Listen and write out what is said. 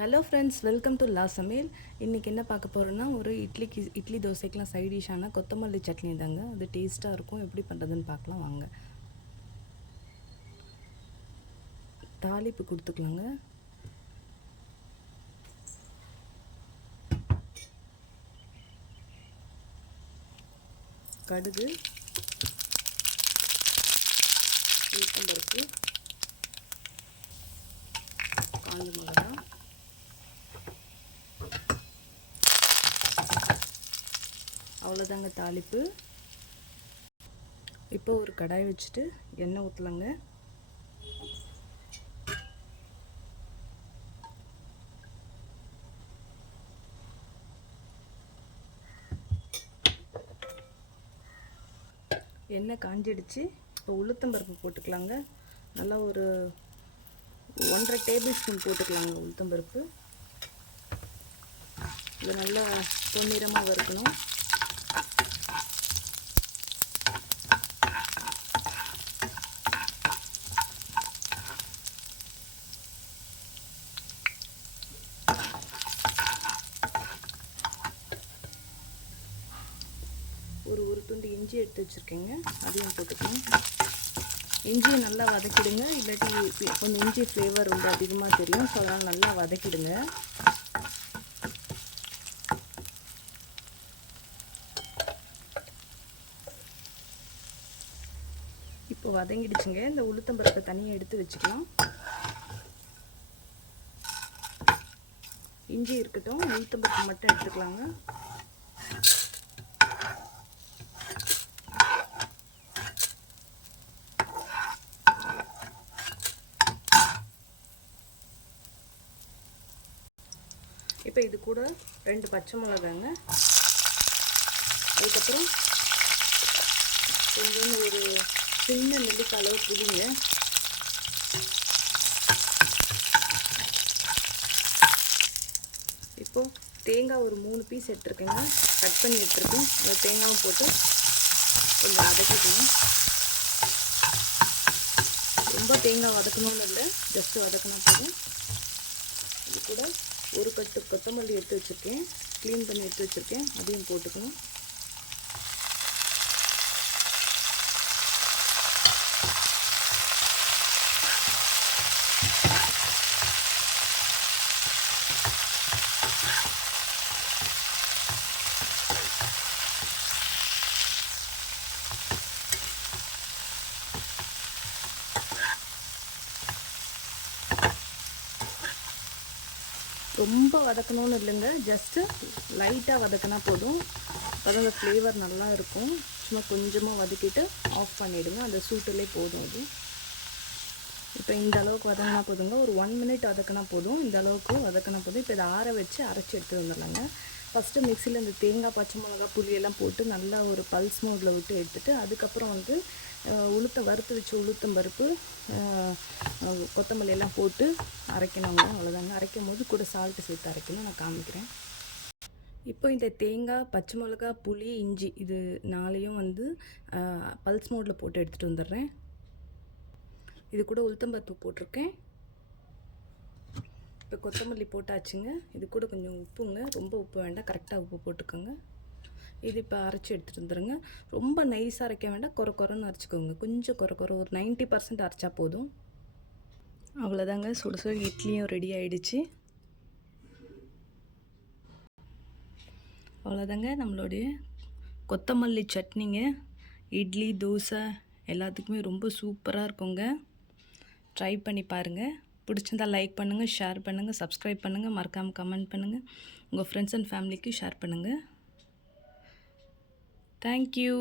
Hello friends, welcome to லா சமையல். இன்றைக்கி என்ன பார்க்க போகிறோன்னா, ஒரு இட்லி தோசைக்கெலாம் சைட் டிஷ்ஷான கொத்தமல்லி சட்னி தாங்க. அது டேஸ்ட்டாக இருக்கும். எப்படி பண்ணுறதுன்னு பார்க்கலாம் வாங்க. தாளிப்பு கொடுத்துக்கலாங்க. கடுகு, உளுத்தம்பருப்பு, காஞ்ச மிளகாய், அவ்வளோதாங்க தாளிப்பு. இப்போ ஒரு கடாய் வச்சுட்டு எண்ணெய் ஊற்றலாங்க. எண்ணெய் காஞ்சிடுச்சு. இப்போ உளுத்தம்பருப்பு போட்டுக்கலாங்க. நல்லா ஒரு 1.5 டேபிள் ஸ்பூன் போட்டுக்கலாங்க உளுத்தம்பருப்பு. இது நல்லா பொன்னிறமாக வறுக்கணும். ஒரு துண்டு இஞ்சி எடுத்து வச்சுருக்கேங்க, அதையும் போட்டுக்கணும். இஞ்சியை நல்லா வதக்கிடுங்க, இல்லாட்டி கொஞ்சம் இஞ்சி ஃப்ளேவர் ரொம்ப அதிகமாக தெரியும். ஸோ அதனால் நல்லா வதக்கிடுங்க. இப்போ வதங்கிடுச்சுங்க. இந்த உளுத்தம்பருப்பை தனியாக எடுத்து வச்சுக்கலாம். இஞ்சி இருக்கட்டும், உளுத்தம்பருப்பு மட்டும் எடுத்துக்கலாங்க. இப்போ இது கூட 2 பச்சை மிளகாங்க, அதுக்கப்புறம் கொஞ்சம் ஒரு சின்ன நெல்லிக்காய் அளவு புளிங்க, இப்போது தேங்காய் ஒரு 3 பீஸ் எடுத்துருக்கேங்க, கட் பண்ணி எடுத்துருக்கேன். அந்த தேங்காயும் போட்டு கொஞ்சம் வதக்கிக்கணும். ரொம்ப தேங்காய் வதக்கணும்னு இல்லை, ஜஸ்ட்டு வதக்கினா போதும். இது கூட ஒரு கட்டு கொத்தமல்லி எடுத்து வச்சுருக்கேன், க்ளீன் பண்ணி எடுத்து வச்சுருக்கேன், அதையும் போட்டுக்கணும். ரொம்ப வதக்கணும்னு இல்லைங்க, ஜஸ்ட்டு லைட்டாக வதக்கினா போதும். அப்போ தான் அந்த ஃப்ளேவர் நல்லா இருக்கும். சும்மா கொஞ்சமாக வதக்கிட்டு ஆஃப் பண்ணிவிடுங்க, அந்த சூட்டிலே போதும் அது. இப்போ இந்த அளவுக்கு வதக்கினா போதுங்க. ஒரு 1 மினிட் வதக்கினா போதும். இந்த அளவுக்கு வதக்கினா போதும். இப்போ இதை ஆற வச்சு அரைச்சி எடுத்துகிட்டு வந்துடலாங்க. ஃபஸ்ட்டு மிக்சியில் இந்த தேங்காய், பச்சை மிளகா, புளியெல்லாம் போட்டு நல்லா ஒரு பல்ஸ் மோடில் விட்டு எடுத்துகிட்டு, அதுக்கப்புறம் வந்து வறுத்து வச்சு உளுத்தம்பருப்பு, கொத்தமல்லி எல்லாம் போட்டு அரைக்கணுங்க. அவ்வளோதாங்க. அரைக்கும் போது கூட சால்ட்டு சேர்த்து அரைக்கணும். நான் காமிக்கிறேன். இப்போ இந்த தேங்காய், பச்சை மிளகா, புளி, இஞ்சி இது 4ஐயும் வந்து பல்ஸ் மோடில் போட்டு எடுத்துகிட்டு வந்துடுறேன். இது கூட உளுத்தம்பருப்பு போட்டிருக்கேன். இப்போ கொத்தமல்லி போட்டாச்சுங்க. இது கூட கொஞ்சம் உப்புங்க, ரொம்ப உப்பு வேண்டாம், கரெக்டாக உப்பு போட்டுக்கோங்க. இது இப்போ அரைச்சி எடுத்துகிட்டு வந்துடுங்க. ரொம்ப நைஸாக அரைக்க வேண்டாம், கொரன்னு அரைச்சிக்கோங்க. கொஞ்சம் கொர ஒரு 90% அரைச்சா போதும். அவ்வளோதாங்க, சுட சுட இட்லியும் ரெடி ஆகிடுச்சு. அவ்வளோதாங்க, நம்மளுடைய கொத்தமல்லி சட்னிங்க. இட்லி, தோசை எல்லாத்துக்குமே ரொம்ப சூப்பராக இருக்குங்க. ட்ரை பண்ணி பாருங்கள். பிடிச்சிருந்தால் லைக் பண்ணுங்கள், ஷேர் பண்ணுங்கள், சப்ஸ்கிரைப் பண்ணுங்கள், மறக்காமல் கமெண்ட் பண்ணுங்கள். உங்கள் ஃப்ரெண்ட்ஸ் அண்ட் ஃபேமிலிக்கு ஷேர் பண்ணுங்கள். தேங்க்யூ.